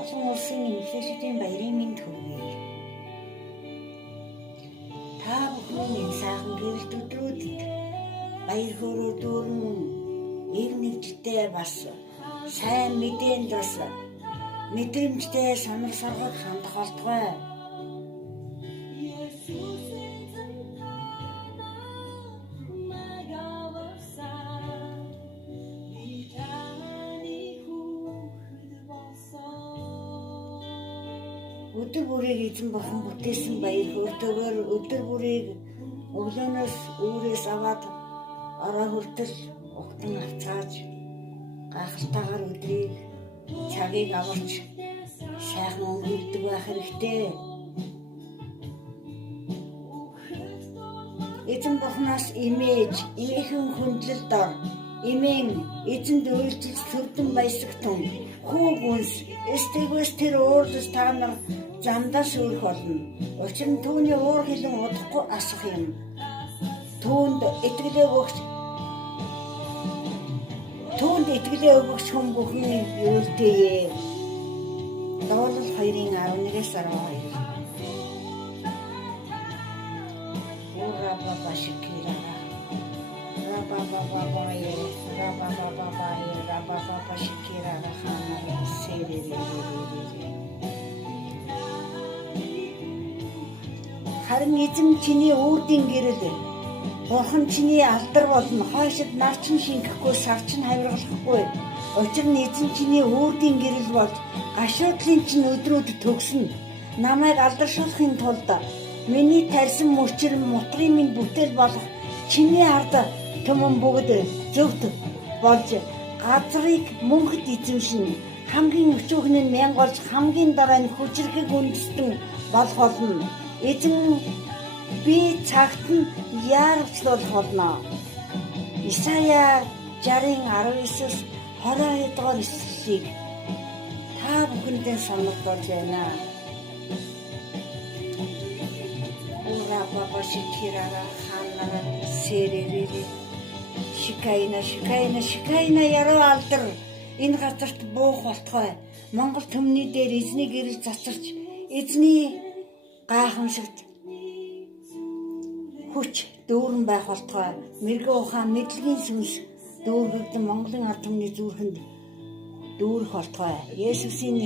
Олон улсын эмэгтэйчүүдийн баярын мэнд хүргэе. Та бүхэн сайхан гэрэлт өдрүүдэд баяр хөөрөөр дүүрэн ив нэгдэлтэй бас сайн мэдээнд бас мэдрэмжтэй сонир соргож хандах болтугай. Өдөр бүрийг эзэн бурхан бүтээсэн баяр хөөртэйгээр өдөр бүрийг өглөөнөөс үүрээс аваад орой хүртэл угтан авцааж гахалтайгаар өдрийг цагийг аварч сайхан өнгөрдөг байх хэрэгтэй. Эзэн бурханаас имээж, эмээхэн хүндлэлд ор, эмээн эзэнд үйлчлж сүрдэн баясагтун, хүү гүнс, эстэгвэс тэр уурдас та нар замдаа сүрэх болно. Учир нь түүний уур хилэн удахгүй асах юм. Түүнд итгэлээ өгөгч хүн бүхэн юултэйе. Дуулал 2:11-12. Урабаба шикира. Рабаба шикира хана серереререр. Харин эзэн чиний үүдийн гэрэл, бурхан чиний алдар болно. Хойшид нар чин шингэхгүй, сар чин хавиргалахгүй. Учир нь эзэн чиний үүдийн гэрэл болж гашуудлын чин өдрүүд төгснө. Намайг алдаршуулахын тулд миний тарьсан мөчир мутгын минь бүтээл болох чиний ард түмэн бүгд зөвхт болж газрыг мөнхөд эзэмшин. Хамгийн өчүүхэн нь мянга болж хамгийн дараа нь хүчрхэг үндэстэн болох болно. Эзэн би цагт нь яарчлуулах болно. Исая 60:19-с 22 дугаар эшлэлийг та бүхэндээ сануулж байна. Урабаба шикирара ханара серерери шикайна яруу алдар энэ газарт буух болтугай. Монгол төмний дээр эзний гэрэл цацарч эзний гайхамшигт хүч дүүрэн байх болтугай. Мэрэгэн ухаан мэдлэгийн сүнс дүүргэгдэн Монголын ард түмний зүрхэнд дүүрэх болтугай. Есүсийн